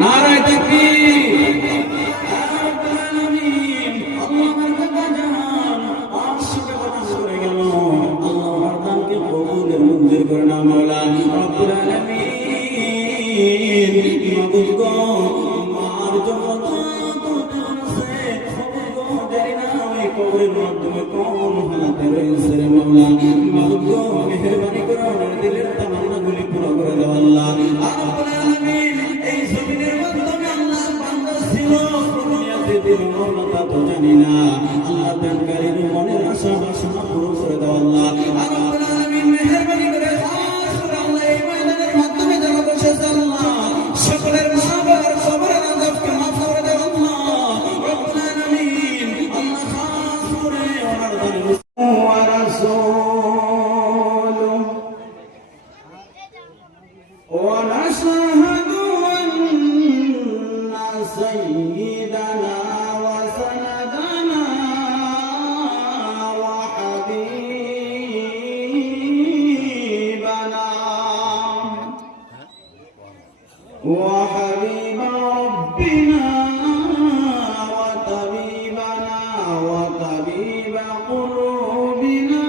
নারায়ে তাকবীর। কবরের মাধ্যমে কোন হালাতে রয়েছে রে মাওলা, মাবুদ গো মেহেরবানি করে ওনার দিলের তামান্নাগুলি পুরো করে দাও আল্লাহ। আর রব্বুল আলামিন এই জমিনের মাধ্যমে আল্লাহ বান্দা ছিল দুনিয়াতে দিল মাওলা তা তো জানি না, আল্লাহ দানকারীর মনের আশা বাসনা পুরো করে দাও আল্লাহ। আর রব্বুল আলামিন মেহেরবানি করে খাস করে আল্লাহ এই ময়দানের মাধ্যমে যারা বসেছে আল্লাহ সকলের মা বাবার কবরের আযাবকে মাফ করে দাও আল্লাহ। রব্বুল আলামিন আল্লাহ খাস করে ওনার দান ورسوله ونشهد أن سيدنا وسندنا وحبيبنا وحبيب ربنا وطبيبنا وطبيب قلوبنا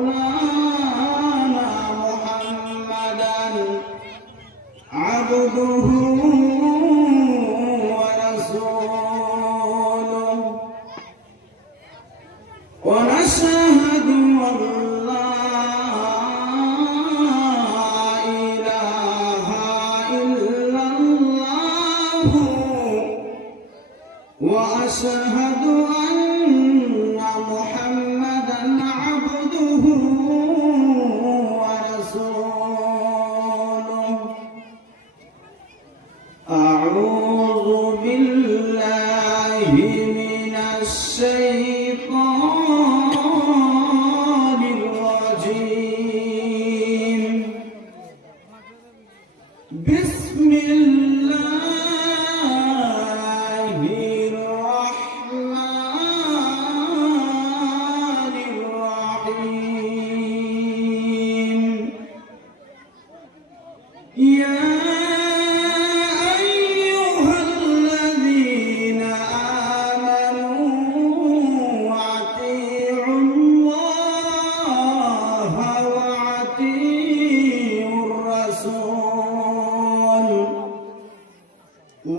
ومولانا محمدا عبده ورسوله ونشهد أن لا إله إلا الله وأشهد أن محمدا عبده ورسوله أعوذ بالله من الشيطان الرجيم بسم الله الرحمن الرحيم يا أيها الذين آمنوا أطيعوا الله وأطيعوا الرسول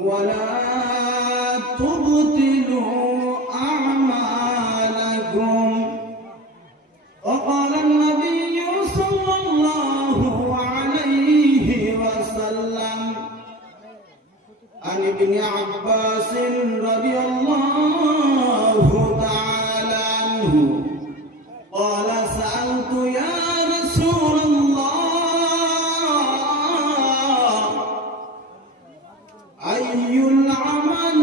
ولا تبطلوا أعمالكم. وقال النبي صلى الله عليه وسلم عن ابن عباس رضي الله تعالى عنه قال سألت يا رسول الله أي العمل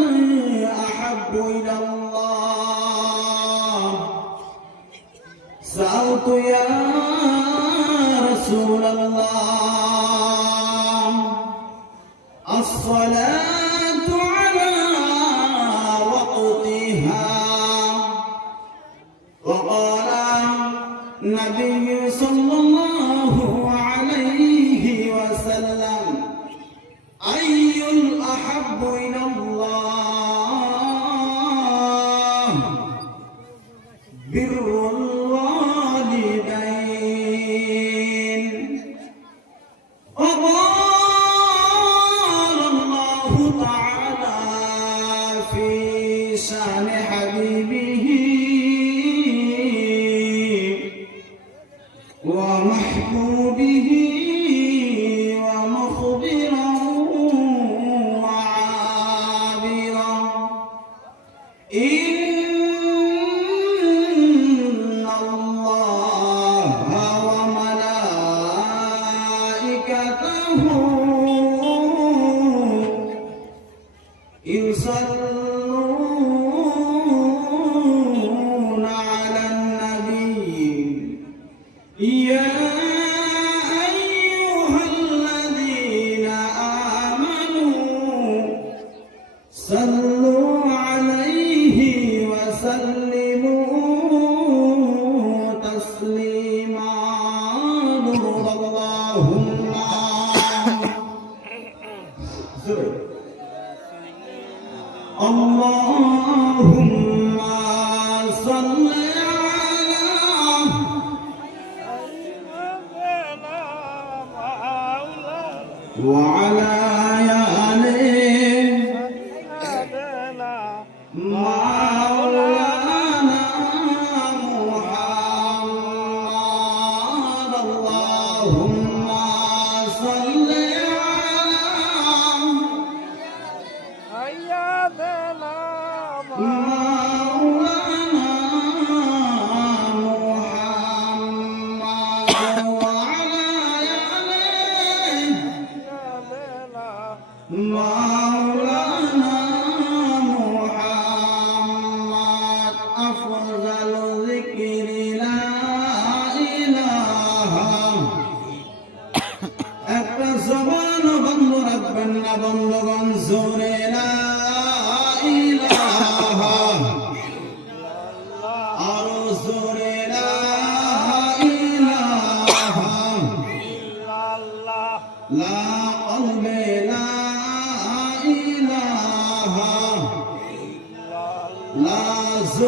أحب إلى الله؟ سألت يا رسول الله الصلاة على وقتها. وقال النبي صلى الله عليه وسلم أي الأحب إلى الله؟ بر الوالدين. وقال الله تعالى في شأن حبيبه ومحبوبه ومخبره وعابره إن الله وملائكته يصلون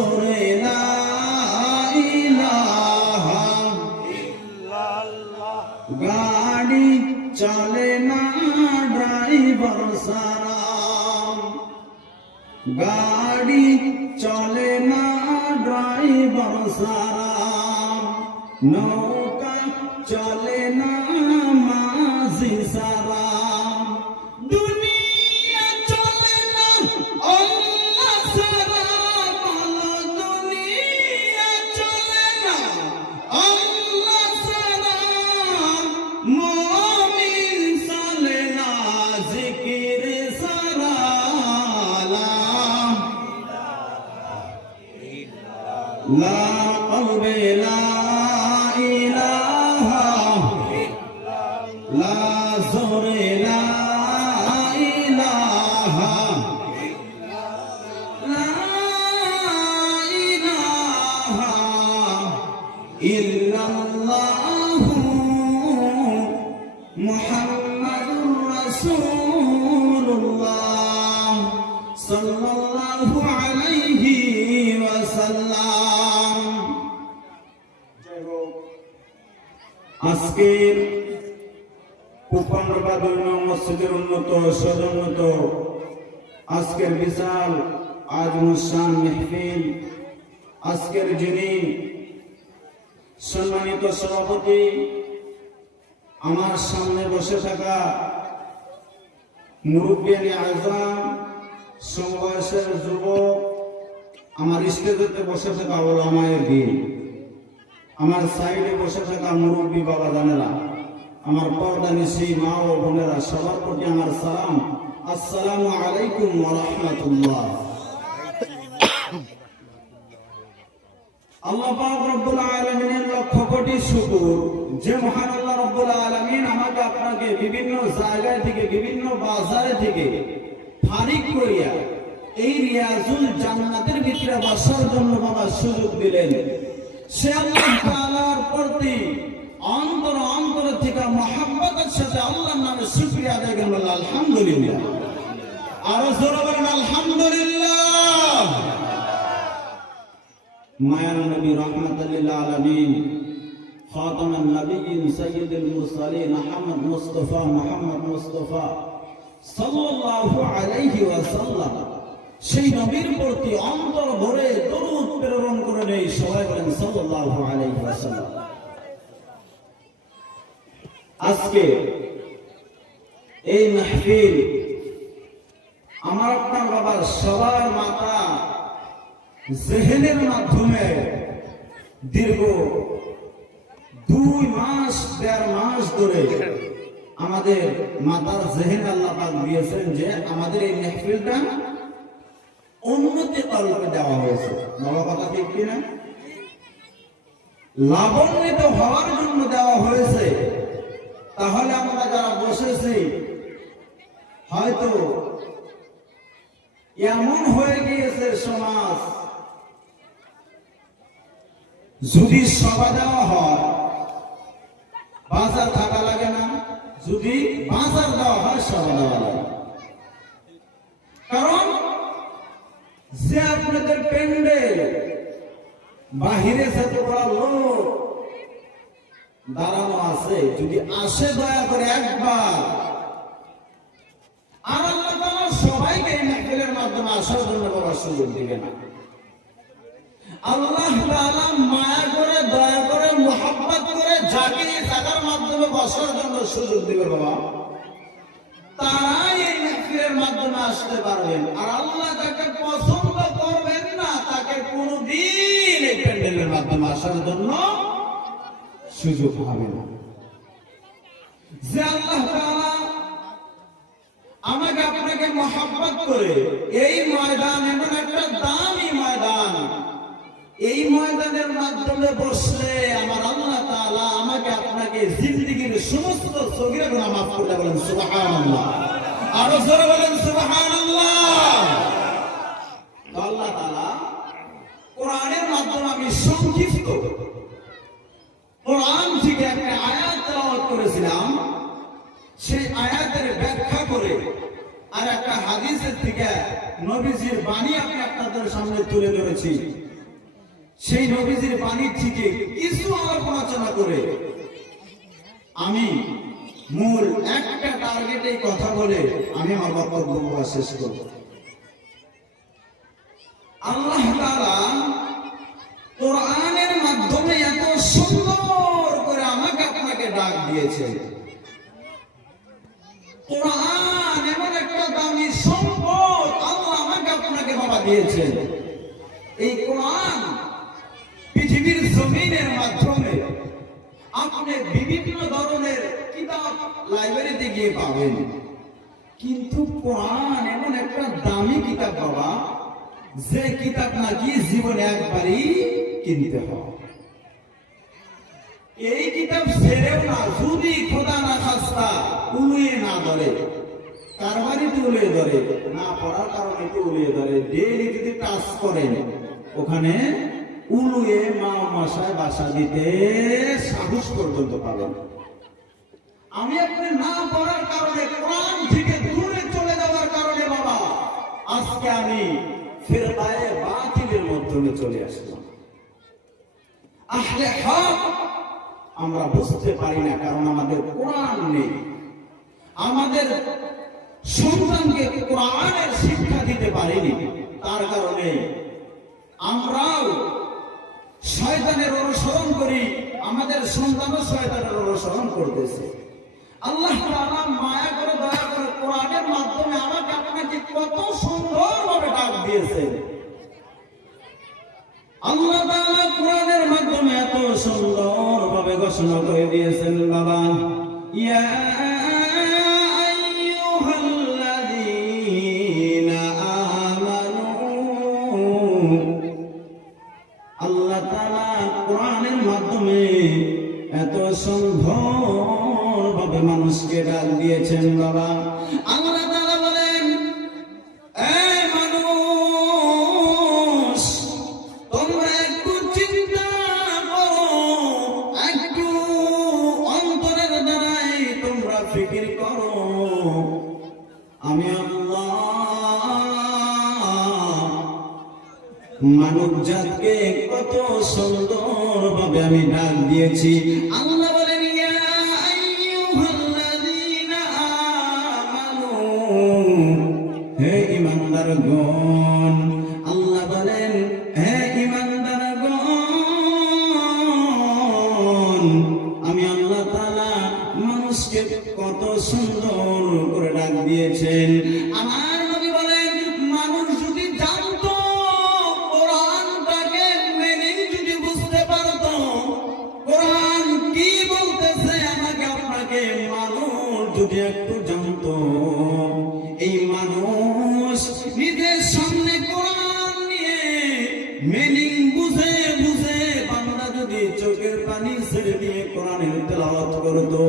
জোরে লা ইলাহা, গাড়ি চলে না ড্রাইভার সারা, গাড়ি চলে না ড্রাইভার সারা, নৌকা চলে না মাঝি সারা, দুনিয়া চলে না আল্লাহ সারা, বলো দুনিয়া চলে না আল্লাহ সারা, মুমিন চলে না জিকির সারা, লা কওবে লা ইলাহা, লা জোরে লা ইলাহা, লা ইলাহা ইল্লাল্লাহু মুহাম্মাদুর রাসূলুল্লাহ সাল্লাল্লাহু আলাইহি ওয়াসাল্লাম। আজকের কুপান্ডবাদুর্ণ মসজিদের উন্নত সদুন্নত আজকের বিশাল আজমুসান মেহফিল, আজকের যিনি সম্মানিত সভাপতি, আমার সামনে বসে থাকা মুরব্বিয়ানে আজম, সমবয়সের যুবক, আমার স্টেজেতে বসে থাকা ওলামায়ে দ্বীন, আমার সাইডে বসে থাকা মুরব্বী বাবা জানেরা, আমার পর্দানিশী মা ও বোনেরা, সবার প্রতি আমার সালাম, আসসালামু আলাইকুম ওয়া রাহমাতুল্লাহ। আল্লাহ পাক রব্বুল আলামিনের লক্ষ কোটি শুকর যে মহান আল্লাহ রব্বুল আলামিন আমাকে আপনাকে বিভিন্ন জায়গা থেকে, বিভিন্ন বাজারে থেকে ফারিক করিয়া এই রিয়াজুল জান্নাতের ভিতরে বসার জন্য বাবা সুযোগ দিলেন। সে আল্লাহ তাআলার প্রতি অন্তর অন্তর থেকে মহব্বতের সাথে আল্লাহর নামে শুকরিয়া আদায় করবেন আলহামদুলিল্লাহ। আরো জোরে বলেন আলহামদুলিল্লাহ। মায়ার নবী রাহমাতুল লিল আলামিন, খাতামুন নবিয়্যিন, সাইয়্যিদুল মুরসালিন, মুহাম্মদ মুস্তাফা সাল্লাল্লাহু আলাইহি ওয়াসাল্লাম, সেই নবীর প্রতি অন্তর ভরে দরুদ প্রেরণ করে নেই। সবাই বলেন সাল্লাল্লাহু আলাইহি ওয়াসাল্লাম। আজকে এই মাহফিল আমার আপনার বাবার সবার মাথা জেহেনের মাধ্যমে দীর্ঘ 2 মাস 1.5 মাস ধরে আমাদের মাতার জেহেন আল্লাহ পাক দিয়েছেন যে আমাদের এই মাহফিলটা উন্নতি তরফে দেওয়া হয়েছে। বাবা কথা ঠিক কিনা? লাভান্বিত হওয়ার জন্য দেওয়া হয়েছে। তাহলে আমরা যারা বসেছি হয়তো এমন হয়ে গিয়েছে সমাজ, যদি সভা দেওয়া হয় বাজার থাকা লাগে না, যদি বাজার দেওয়া হয় সভা দেওয়া লাগে। কারণ যে আপনাদের প্যান্ডেল বাহিরে যেতে বড় লোক দাঁড়ানো আছে, যদি আসে দয়া করে একবার, আর আল্লাহ তাআলা সবাইকে এই মাহফিলের মাধ্যমে আসার জন্য বাবা সুযোগ দিবে না। আল্লাহ তাআলা মায়া করে, দয়া করে, মুহাব্বত করে যাকে এই জায়গার মাধ্যমে বসার জন্য সুযোগ দিবে বাবা, তারাই এই মাহফিলের মাধ্যমে আসতে পারবেন। আর আল্লাহ তাকে পছন্দ করবেন না, তাকে কোনদিন এই প্যান্ডেলের মাধ্যমে আসার জন্য সুযোগ হবে না। যে আল্লাহ তাআলা আমাকে আপনাকে মুহাব্বত করে এই ময়দান, এমন একটা দামি ময়দান, এই ময়দানের মাধ্যমে বসলে আমার আল্লাহ তাআলা আমাকে আপনাকে জিন্দেগীর সমস্ত সগীরা গুনাহ মাফ করে বলেন সুবহানাল্লাহ। আরো জোরে বলেন সুবহানাল্লাহ। আল্লাহ তাআলা কোরআনের মাধ্যমে, আমি সংক্ষিপ্ত কোরআন থেকে একটা আয়াত তেলাওয়াত করেছিলাম, সেই আয়াতের ব্যাখ্যা করে আর একটা হাদিসের থেকে নবীজির বাণী আমি আপনাদের সামনে তুলে ধরেছি। সেই নবীজির বাণীর থেকে কিছু আলোচনা করে আমি মূল একটা টার্গেটে কথা বলে আমি আমার বক্তব্য শেষ করব। আল্লাহ তাআলা কোরআনের মাধ্যমে এত সুন্দর করে আমাকে আপনাকে ডাক দিয়েছে। কোরআন এমন একটা দামি সম্পদ আল্লাহ আমাকে আপনাকে বাবা দিয়েছেন। এই কোরআন পৃথিবীর জমিনের মাধ্যমে আপনি বিভিন্ন ধরনের কিতাব লাইব্রেরিতে গিয়ে পাবেন, কিন্তু কোরআন এমন একটা দামি কিতাব বাবা, যে কিতাব নাকি জীবনে একবারই কিনতে হয়। এই কিতাব ছেড়েও না, যদি খোদা না খাস্তা উলিয়ে না ধরে, কারবারিতে উলিয়ে ধরে, না পড়ার কারণে উলিয়ে ধরে, ডেইলি যদি টাচ করেন ওখানে উলুয়ে মা মশায় বাসা দিতে সাহস পর্যন্ত পাবেন। আমি আপনি না পড়ার কারণে, কোরআন থেকে দূরে চলে যাওয়ার কারণে বাবা আজকে আমি ফিরকায়ে বাতিলের মাধ্যমে চলে আসলাম। আহলে হক আমরা বুঝতে পারি না, কারণ আমাদের কোরআন নেই। আমাদের সন্তানকে কোরআনের শিক্ষা দিতে পারিনি, তার কারণে আমরাও শয়তানের অনুসরণ করি, আমাদের সন্তানও শয়তানের অনুসরণ করতেছে। আল্লাহ তাআলা মায়া করে দয়া করে কোরআনের মাধ্যমে আমাকে আপনাকে কত সুন্দরভাবে ডাক দিয়েছেন। আল্লাহ তাআলা কোরআনের মাধ্যমে এত সুন্দরভাবে ঘোষণা করে দিয়েছেন বাবা, ইয়া আইয়ুহাল্লাযীনা আমানু। আল্লাহ তাআলা কোরআনের মাধ্যমে এত সুন্দরভাবে মানুষকে ডাক দিয়েছেন বাবা। আল্লাহ তাআলা বলেন, এই মানুষ তোমরা একটু চিন্তা করো, একটু অন্তরের দ্বারাই তোমরা ফিকির করো, আমি আল্লাহ মানব জাতকে কত সুন্দরভাবে আমি ডাক দিয়েছি। আল্লাহ বলেন, ইয়া আইয়ুহাল্লাযীনা আমানু, হে ঈমানদারগণ। আল্লাহ বলেন, হে ঈমানদারগণ, আমি আল্লাহ তাআলা মানুষকে কত সুন্দর করে ডাক দিয়েছেন। আমার নবী বলেন, মানুষ যদি জানতো, কোরআনটাকে মেনে যদি বুঝতে পারতো, কোরআন কি বলতেছে আমাকে আপনাকে, মানুষ যদি একটু জানতো, এই মানুষ নিজের সামনে কোরআন নিয়ে মিনিং বুঝে বুঝে বান্দা যদি চোখের পানি ছেড়ে দিয়ে কোরআনের তেলাওয়াত করতো,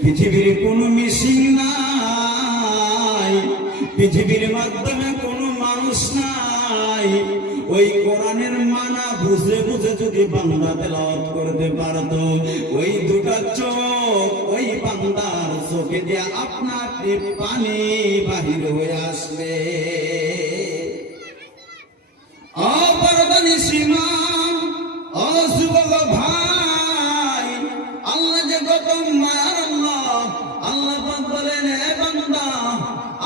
পৃথিবীর কোনো মিশিং নাই, পৃথিবীর মাধ্যমে কোনো মানুষ নাই, ওই কোরআনের মানা বুঝে বুঝে যদি বান্দা তেলাওয়াত করতে পারতো, ওই দুটা চোখ ওই বান্দার চোখে দিয়ে আপনা আপনি পানি বাহির হয়ে আসবে। অপরদানি সীমা, ও যুবক ভাই, আল্লাহ যে কত মায়ার আল্লাহ। আল্লাহ পাক বলেন, হে বান্দা,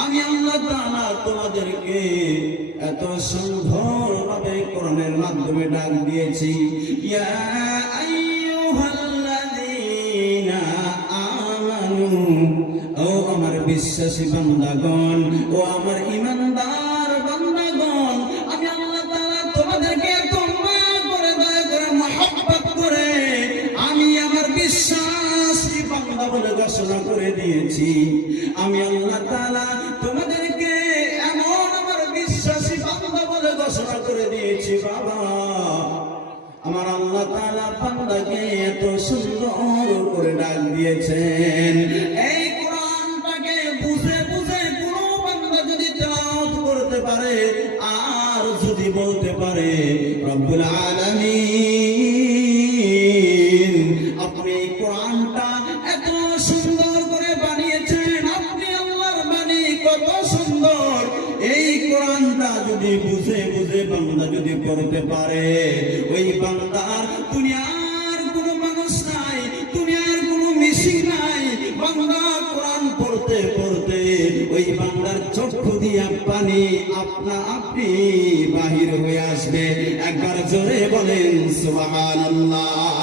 আমি আল্লাহ তাআলা তোমাদেরকে এত সুন্দরভাবে কোরআনের মাধ্যমে ডাক দিয়েছি। ইয়া আইয়ুহাল্লাযীনা আমানু, ও আমার বিশ্বাসী বান্দাগণ, ও আমার ঈমানদার বান্দাগণ, আমি আল্লাহ তাআলা তোমাদেরকে এত মায়া করে দয়া করে মহব্বত করে আমি আমার বিশ্বাসী বান্দা বলে ঘোষণা করে দিয়েছি। আমি আল্লাহ তাআলা তোমাদেরকে এমন আমার বিশ্বাসী বান্দা বলে ঘোষণা করে দিয়েছি বাবা। আমার আল্লাহ তাআলা বান্দাকে এত সুন্দর করে ডাক দিয়েছেন। এই কোরআনটাকে বুঝে বুঝে কোনো বান্দা যদি তেলাওয়াত করতে পারে আর যদি বলতে পারে, রব্বুল আলামিন আপনি এই কোরআনটা এত সুন্দর করে বানিয়েছেন, আপনি আল্লাহর বাণী কত সুন্দর, এই কোরআনটা যদি বুঝে বুঝে বান্দা যদি করতে পারে। ওই বান্দার দুনিয়ার কোনো মানুষ নাই, দুনিয়ার কোনো মেশিন নাই। বান্দা কোরআন পড়তে পড়তে ওই বান্দার চক্ষু দিয়া পানি আপনা আপনি বাহির হয়ে আসবে। একবার জোরে বলেন সুবহানাল্লাহ।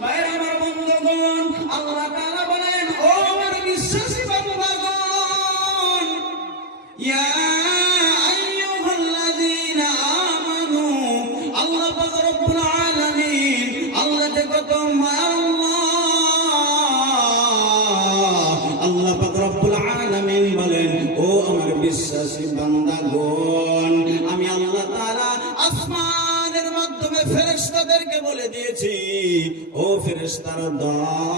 ভাইরা আমার বন্ধুগণ, আল্লাহ তাআলা বলেন, ও আমার বিশ্বাসী বান্দাগণ, ইয়া আইয়ুহাল্লাযীনা আমানু, আল্লাহ পাক রব্বুল আলামিন, আল্লাহ যে কত আল্লাহ পাক রব্বুল আলামিন বলেন, ও আমার বিশ্বাসী বান্দাগণ, আমি আল্লাহ তাআলা আসমানের মাধ্যমে ফেরেশতাদেরকে বলে দিয়েছি, ও ফেরেশতার দল,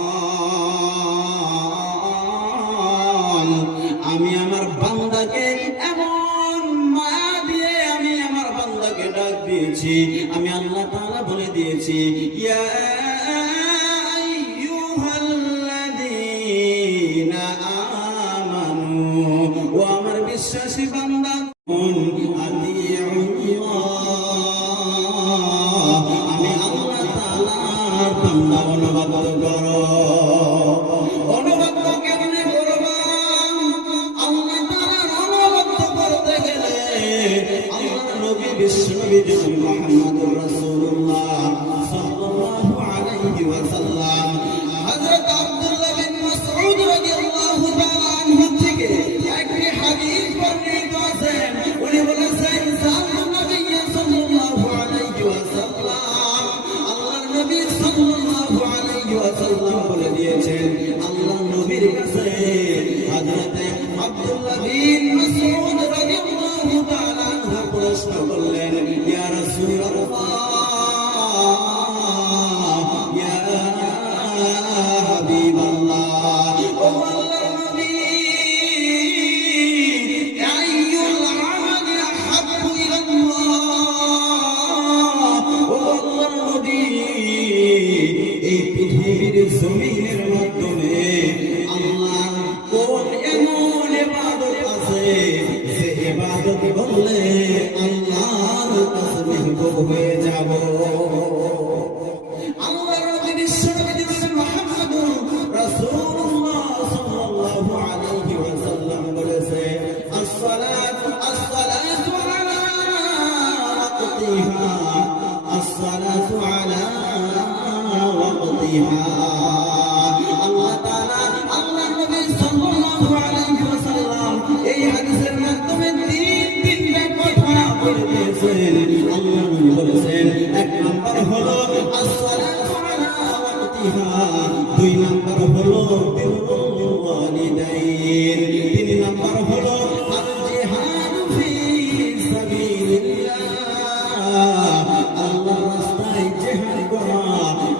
আমি আমার বান্দাকে এমন মায়া দিয়ে আমি আমার বান্দাকে ডাক দিয়েছি, আমি আল্লাহ তাআলা বলে দিয়েছি, ইয়া আইয়ুহাল্লাযীনা আমানু, ও আমার বিশ্বাসী বান্দা, আমি আল্লাহ তাআলার বান্দা অনুবাদ করো। অনুবাদ কেমনে করবা? আল্লাহ তাআলার অনুবাদ করতে গেলে আল্লাহর নবী বিশ্বনবী মুহাম্মদুর রাসূলুল্লাহ সাল্লাল্লাহু আলাইহি ওয়াসাল্লাম হযরত আব্দুল্লাহ বিন মাসউদ রাদিয়াল্লাহু তাআলা আনহু থেকে একটি হাদিস বর্ণিত আছে। উনি বলেছেন, সাল্লাল্লাহু আলাইহি ওয়াসাল্লাম, আল্লাহর নবী সাল্লাল্লাহু আলাইহি ওয়াসাল্লাম বলে দিয়েছেন, আল্লাহর নবীর কাছে হযরত আব্দুল্লাহ বিন মাসউদ রাদিয়াল্লাহু তাআলা আনহু প্রশ্ন করলেন, ইয়া রাসূলুল্লাহ, ইয়া হাবিবাল্লাহ, ও আল্লাহর নবী, আইয়ুল আমালি আহাব্বু ইলাল্লাহ, ও আল্লাহর নবী, এই পৃথিবীর জমিনের মাধ্যমে আল্লাহ কোন এমন ইবাদত আছে যে ইবাদত করলে আল্লাহর কাছে মেহবুব হয়ে যাব। আল্লাহর নবী বিশ্বনবী মুহাম্মদুর রাসূলুল্লাহ সাল্লাল্লাহু আলাইহি ওয়াসাল্লাম বলেছে, আসসালাতু আলা ওয়াক্তিহা, আসসালাতু আলা ওয়াক্তিহা। আল্লাহ তাআলা আল্লাহর নবী সাল্লাল্লাহু আলাইহি ওয়াসাল্লাম এই হাদিসের মাধ্যমে তিনটা কথা বলে দিয়েছেন। আল্লাহর নবী বলেছেন, এক নাম্বার হলো আসসালাতু আলা ওয়াক্তিহা, দুই নাম্বার হলো বিরুল ওয়ালিদাইন, তিন নাম্বার হলো আল জিহাদু ফি সাবিলিল্লাহ, আল্লাহর রাস্তায় জিহাদ করা,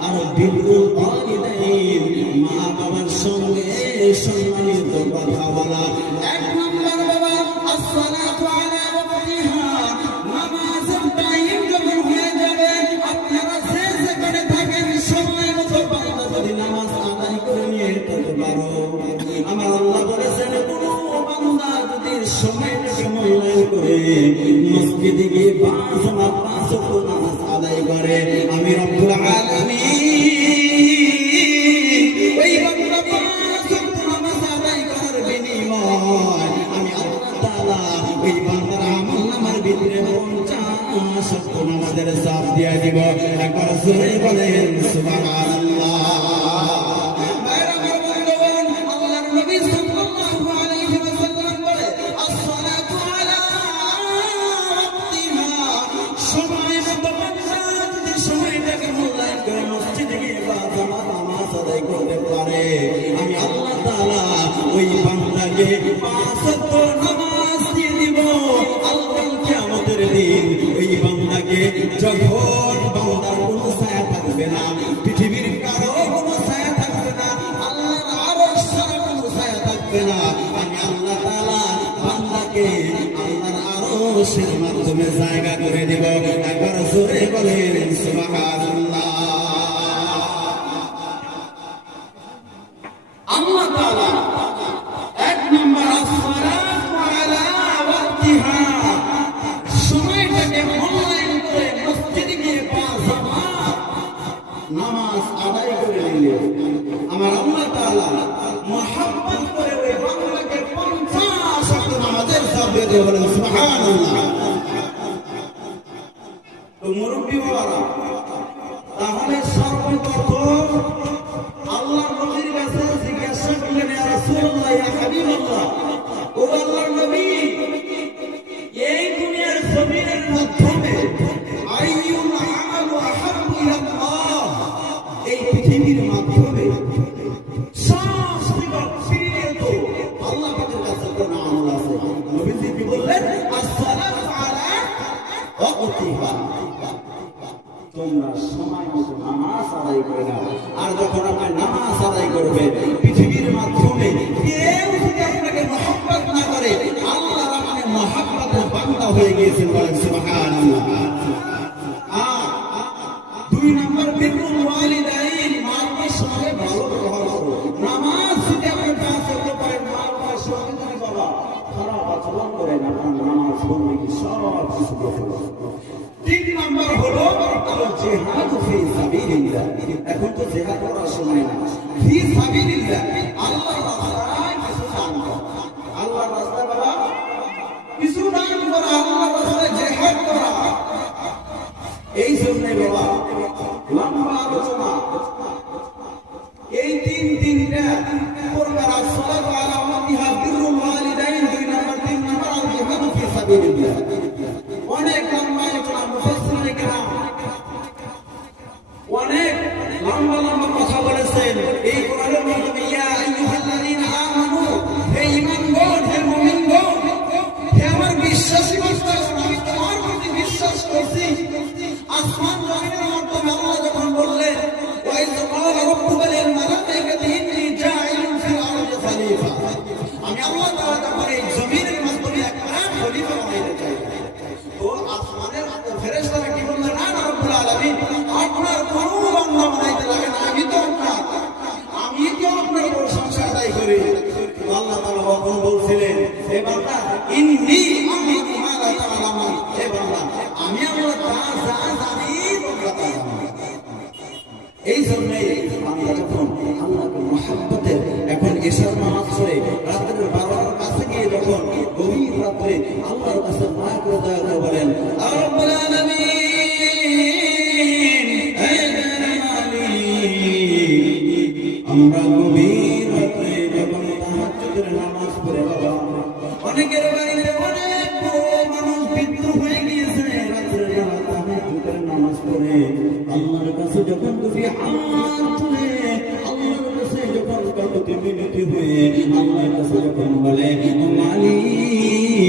আর বিরুল ওয়ালিদাইন, মা বাবার সঙ্গে সম্মানিত কথা বলা। এক নাম্বার বাবা আসসালাতু আলা ওয়াক্তিহা, নামাজের টাইম যখন হয়ে যাবে আপনারা যে যেখানে থাকেন সময় মতো বান্দা যদি নামাজ আদায় করে নিয়ে যেতে পারো, আমার আল্লাহ বলেছেন, কোন বান্দা যদি সময়টাকে মূল্যায়ন করে মসজিদে গিয়ে 5 ওয়াক্ত নামাজ আদায় করে, আমি রব্বুল আলামিন ওই বান্দা 5 ওয়াক্ত নামাজ আদায় করার বিনিময় আমি আল্লাহ তাআলা ওই বান্দার আমলনামার ভিতরে 50 ওয়াক্ত নামাজের সওয়াব দিয়ে দিব। একবার জোরে বলেন সুবহানাল্লাহ। ভাইরা আমার বন্ধুগণ, আল্লাহর নবী সাল্লাল্লাহু আলাইহি ওয়াসাল্লাম বলে, আসসালাতু আলা ওয়াক্তিহা, সময় মতো বান্দা যদি সময়টাকে মূল্যায়ন করে মসজিদে গিয়ে নামাজ আদায় করতে পারে, আমি আল্লাহ তাআলা ওই বান্দাকে 5 ওয়াক্ত নামাজ দিয়ে দিব। আল্লাহ কিয়ামতের দিন ওই বান্দাকে যখন বান্দার কোনো ছায়া থাকবে না, পৃথিবীর কারো কোনো ছায়া থাকবে না, আল্লাহর আরশ ছাড়া কোনো ছায়া থাকবে না, আমি আল্লাহ তাআলা বান্দাকে আল্লাহর আরশের মাধ্যমে জায়গা করে দেব। একবার জোরে বলেন সুবহানাল্লাহ। আল্লাহ তাআলা এক নম্বর আসসালাতু আলা ওয়াক্তিহা, সময়টাকে দিয়ে বলেন সুবহানাল্লাহ। তো মুরব্বী বাবারা, তাহলে সর্বপ্রথম আল্লাহ নবীর কাছে জিজ্ঞাসা করলেন, ইয়া রাসূলুল্লাহ, ইয়া হাবিবাল্লাহ, ও আল্লাহর নবী, এই দুনিয়ার জমিনের মাধ্যমে আইয়ুল আমালু আহাব্বু ইলাল্লাহ, এই পৃথিবীর মাধ্যমে সবথেকে প্রিয় আল্লাহ পাকের কাছে কোন আমল আছে? নবীজি কি বললেন? আসসালাতু আলা ওয়াক্তিহা, তোমরা সময় মতো নামাজ আদায় করে নাও। আর যখন আপনি নামাজ আদায় করবে, পৃথিবীর মাধ্যমে কেউ যদি আপনাকে মহব্বত না করে, আল্লাহ আপনি মহব্বতের বান্দা হয়ে গিয়েছেন, বলেন সুবহানাল্লাহ। দুই নম্বর, বিরুল ওয়ালিদাইন, মা বাবার সঙ্গে ভালো ব্যবহার করো। নামাজ যদি আপনি পাঁচ ওয়াক্ত পড়েন, মা বাবার সঙ্গে যদি বাবা খারাপ আচরণ করেন, আপনার নামাজ বন্দী সব কিছু গফল। তিন নম্বর হলো জিহাদ ফি সাবিলিল্লাহ। এখন তো জিহাদ করার সময় না, ফি সাবিলিল্লাহ, আল্লাহর রাস্তায় কিছু দান করা, আল্লাহর রাস্তায় বাবা কিছু দান করা, আল্লাহর রাস্তায় জিহাদ করা। এই জন্য বাবা লম্বা আলোচনা, এই তিনটা প্রকার, আসসালাতু আলা ওয়াক্তিহা, বিরুল ওয়ালিদাইন, দুই নম্বর, তিন নম্বর আল জিহাদ ফি সাবিলিল্লাহ। অনেক লম্বা আলোচনা, মুফাসসিরিনে কেরাম অনেক লম্বা লম্বা কথা বলেছেন এই কোরআনের মাধ্যমে। ইয়া আইয়ুহাল্লাযীনা আমানু, হে ঈমানগণ, হে মুমিনগণ, হে আমার বিশ্বাসী বান্দা, আমি তোমার প্রতি বিশ্বাস করছি। আসমান জমিনের মাধ্যমে আল্লাহ যখন বললেন, ওয়া ইয ক্বালা রাব্বুকা লিল মালাইকাতি ইন্নী জাইলুন ফিল আরদি খলিফা, আমি আল্লাহ তাআলা যখন এই জমিনের মাধ্যমে একটা খলিফা বানাইতে চাই, তো আসমানের ফেরেশতারা কি বললেন, না না রব্বুল আলামিন, আপনার কোনো বান্দা বানাইতে লাগে না, আমি তো আপনার প্রশংসা আদায় করি। আল্লাহ তাআলা তখন বলছিলেন, হে বান্দা, ইন্নী আমি মা লা তা'লামুন, হে বান্দা, আমি আল্লাহ যা জানি তোমরা তা জানো। এই জন্যই আমরা যখন আল্লাহকে মহব্বতের, এখন এশার নামাজ পড়ে রাতের 12টার কাছে গিয়ে যখন গভীর রাতে আল্লাহর কাছে মায়া করে দয়া করে বলেন, রব্বুল আলামিন, হে মালিক, আমরা গভীর রাতে যখন তাহাজ্জুদের নামাজ পড়ে বাবা, অনেকের বাড়িতে অনেক মানুষ বিদ্রোহ হয়ে গিয়েছে, রাতের বেলা তাহাজ্জুদের নামাজ পড়ে আল্লাহর কাছে যখন তুমি হাত তুলে, আল্লাহর কাছে যখন কাকুতি মিনতি হয়ে আল্লাহর কাছে যখন বলে, ও মালিক,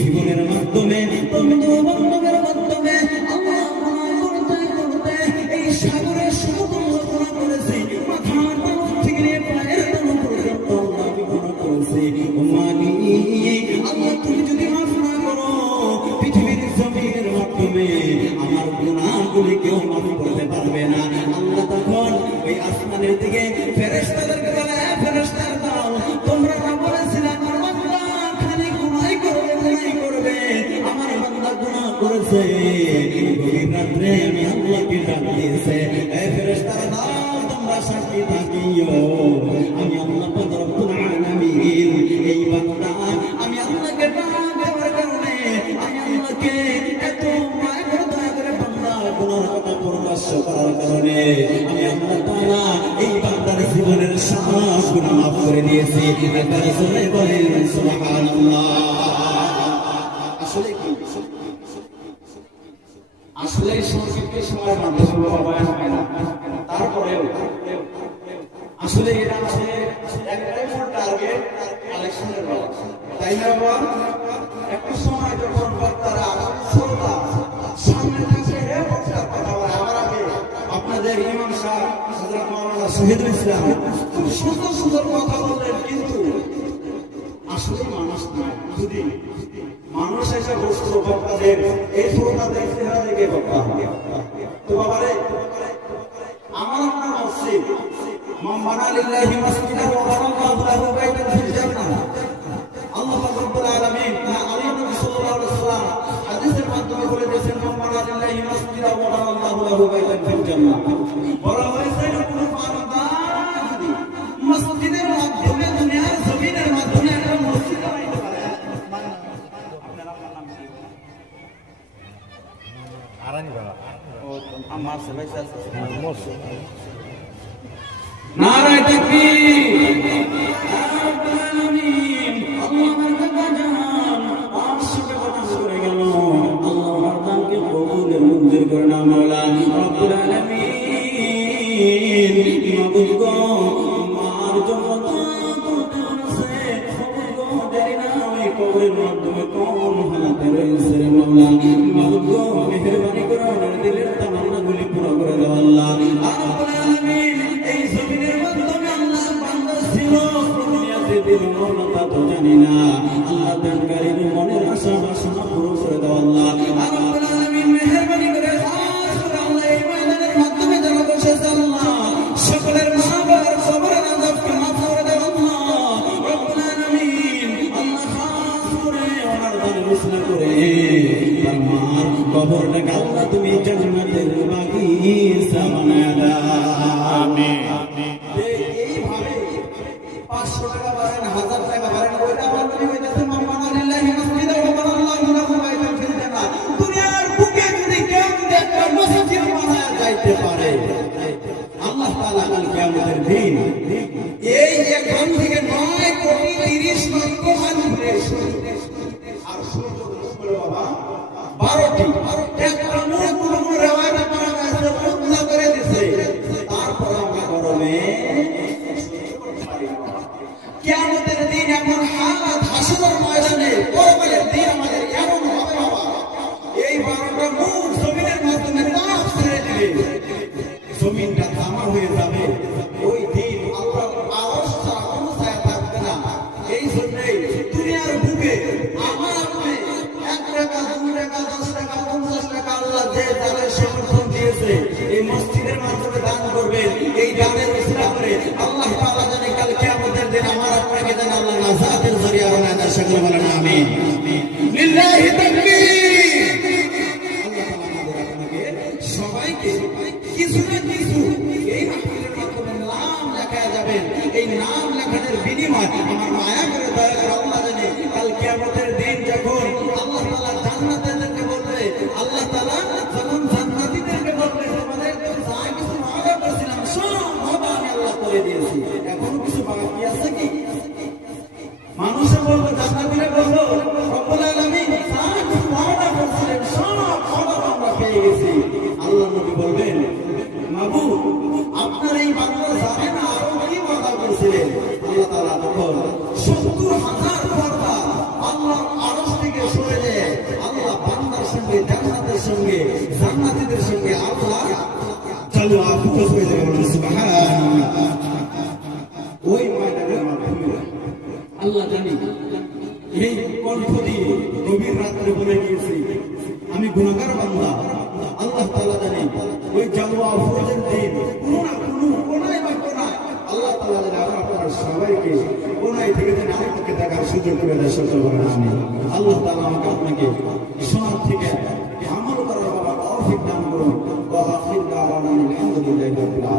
জীবনের মাধ্যমে বন্ধু বান্ধবের মাধ্যমে আল্লাহ গুনাহ করতে করতে এই সাগরের সমতল গুনাহ করেছি, মাথার তালু থেকে নিয়ে পায়ের তালু পর্যন্ত আল্লাহ গুনাহ করেছি। ও মালিক, আল্লাহ তুমি যদি মাফ না করো, পৃথিবীর জমিনের মাধ্যমে আমার গুনাহগুলি কেউ মাফ করতে পারবে না। আল্লাহ তখন ওই আসমানের দিকে ফেরেশতাদেরকে বলে, ফেরেশতার দল, তোমরা না বলেছিলে আমার বান্দা খালি গুনাহ করবে, আমার বান্দা গুনাহ করেছে, গভীর রাত্রে আমি আল্লাহকে ডাক দিয়েছে, এই ফেরেশতার দল, তোমরা সাক্ষী থাকিও, আমি আল্লাহ পাক রব্বুল আলামিন, এই বান্দা আমি আল্লাহকে ডাক দেওয়ার কারণে, আমি আল্লাহকে এত মায়া করে দয়া করে বান্দা গুনাহের কথা প্রকাশ করার কারণে আমি আল্লাহ তাআলা এই বান্দার জীবনের সব গুনাহ মাফ করে দিয়েছি। তারা সবাই বলেন সুবহানাল্লাহ। আসলে কি, আসলে সংক্ষিপ্ত সময়ের মাধ্যমে বয়ান হয় না, তারপরেও আসলে এরা আসলে একটাই মূল টার্গেট, কালেকশনের বেলা, তাই না বাবা? একটা সময় যখন বক্তারা শ্রোতা সামনে থাকে, বক্তার কথা বলে, আমার আগে আপনাদের ইমাম সাহেব হযরত মাওলানা শহীদুল ইসলাম খুব সুন্দর সুন্দর কথা বললেন, কিন্তু আসলে মানুষ নয়, যদি মানুষ এসে বসতো বক্তাদের এই শ্রোতাদের চেহারা দেখে বক্তা হবে। তো বাবারে, আমার আপনার মসজিদ, মান বানা লিল্লাহি মাসজিদান ওয়া বানাল্লাহু লাহু বাইতান ফিল জান্নাহ, আল্লাহ পাক রব্বুল আলামিন আলী নবী সাল্লাল্লাহু আলাইহি ওয়াসাল্লাম হাদিসের মাধ্যমে বলে দিয়েছেন, মান বানা লিল্লাহি মাসজিদান ওয়া বানাল্লাহু লাহু বাইতান ফিল জান্নাহ। বলা হয়েছে কোন বান্দা যদি মসজিদের মাধ্যমে দুনিয়ার জমিনের মাধ্যমে একটা মসজিদ বানাইতে পারে, নারায়ে তাকবীর। রব্বুল আলামিন আল্লাহ মারহাবা জানান আরশে কথা করে গেল আল্লাহ মারদানকে কবুল মঞ্জুর করে না মাওলা রব্বুল আলামিন মাবুদ গো মার জন্য করতে বলেছে মাবুদ গো দেরি না ওই কবরের মাধ্যমে কোন হালাতে রয়েছে রে মাওলা মাবুদ গো মেহেরবানি করে ওনার দিলের তামান্নাগুলি পুরো করে দাও আল্লাহ রব্বুল আলামিন এই জমিনের মাধ্যমে আল্লাহ বান্দা ছিল দুনিয়াতে দিল না তা তো জানি না আল্লাহ দানকারীর মনের আশা বাসনা পুরো করে দাও আল্লাহ রব্বুল আলামিন মেহেরবানি করে খাস করে আল্লাহ এই ময়দানের মাধ্যমে যারা বসেছে আল্লাহ সকলের মা বাবার কবরের আযাবকে মাফ করে দাও আল্লাহ রব্বুল আলামিন আল্লাহ খাস করে ওনার দান মুসনা করে তার মার কবরটাকে আল্লাহ তুমি জান্নাতের বাগিচা বানায়া দাও আমিন এইভাবে 500 টাকা বাড়েন 1000 টাকা বাড়েন ওইটা বলতে হইতেছে মাওলানা লিল্লাহি মাসজিদা ওয়া বারাল্লাহু লাহু বাইতান ফিল জান্নাহ দুনিয়ার বুকে যদি কেউ একটা মসজিদ বানায়া যাইতে পারে আল্লাহ তাআলা কাল কিয়ামতের দিন এই এখান থেকে 9 কোটি 30 লক্ষ মানুষ আর সূর্য হলো বাবা 12টি একটা নূর রিওয়ায়াতে পাওয়া গেছে মুতলা করে দিয়েছে তারপর আমরা গরমে কিয়ামতের দিন এমন হালাত হাসরের ময়দানে পরকালের দিন আমাদের এমন হবে বাবা এই 12টা মুখ জমিনের মাধ্যমে তাপ ছেড়ে দিবে জমিনটা তামা হয়ে যাবে ওই দিন আল্লাহর আরশ ছাড়া কোনো ছায়া থাকবে না এই জন্যই দুনিয়ার বুকে আমার আপনি 1 টাকা 2 টাকা 10 টাকা 50 টাকা আল্লাহ যে যাদের সমর্থন দিয়েছে এই মসজিদের মাধ্যমে দান করবেন এই দানের উসিলা করে আল্লাহ তাআলা জানে কাল কিয়ামতের দিন আমার আপনাকে যেন আল্লাহ নাজাতের জরিয়া বানায় দেয় সকলে বলেন আমিন লিল্লাহি তাকবীর আল্লাহ তাআলা আমাদের আপনাকে সবাইকে কিছু না কিছু এই মাহফিলের মাধ্যমে নাম লেখা যাবেন এই নাম লেখানোর বিনিময় আমার মায়া করে দয়া করে আল্লাহ জানে কাল কিয়ামতের দিন যখন আল্লাহ তাআলা জান্নাতীদেরকে বলবে আল্লাহ তাআলা যখন জান্নাতীদেরকে বলবে তোমাদের তো যা কিছু ওয়াদা করেছিলাম সব ওয়াদা আমি আল্লাহ করে দিয়েছি এখন কিছু বাকি আছে কি মানুষে বলবে জান্নাতীরা বলবে রব্বুল আলামিন যা কিছু ওয়াদা করেছিলেন সব ওয়াদা আমরা পেয়ে গেছি আল্লাহ নবী বলবেন মাবুদ আপনার এই বান্দা জানে না আরো কি ওয়াদা করেছিলেন আল্লাহ তাআলা তখন 70,000 পর্দা আল্লাহর আরশ থেকে সরে যায় আল্লাহ বান্দার সঙ্গে জান্নাতের সঙ্গে জান্নাতীদের সঙ্গে আল্লাহ চলো আফু হয়ে যাবে সুবহানাল্লাহ ওই ময়দানের মাধ্যমে আল্লাহ জানি এই কণ্ঠ দিয়ে গভীর রাত্রে বলে গিয়েছি আমি গুনাহগার বান্দা আল্লাহ তাআলা জানে ওই জালওয়া আফরোজের দিন কোনায় বা কোনায় আল্লাহ তাআলা জানে আপনারা সবাইকে কোনায় থেকে যেন আমাকে দেখার সুযোগ করে দেয় সকল বলেন আমিন আল্লাহ তাআলা আমাকে আপনাকে শোনার থেকে আমল করার বাবা তৌফিক দান করুন ওয়া আখির দাওয়ানা আলহামদুলিল্লাহি রাব্বিল আলামিন।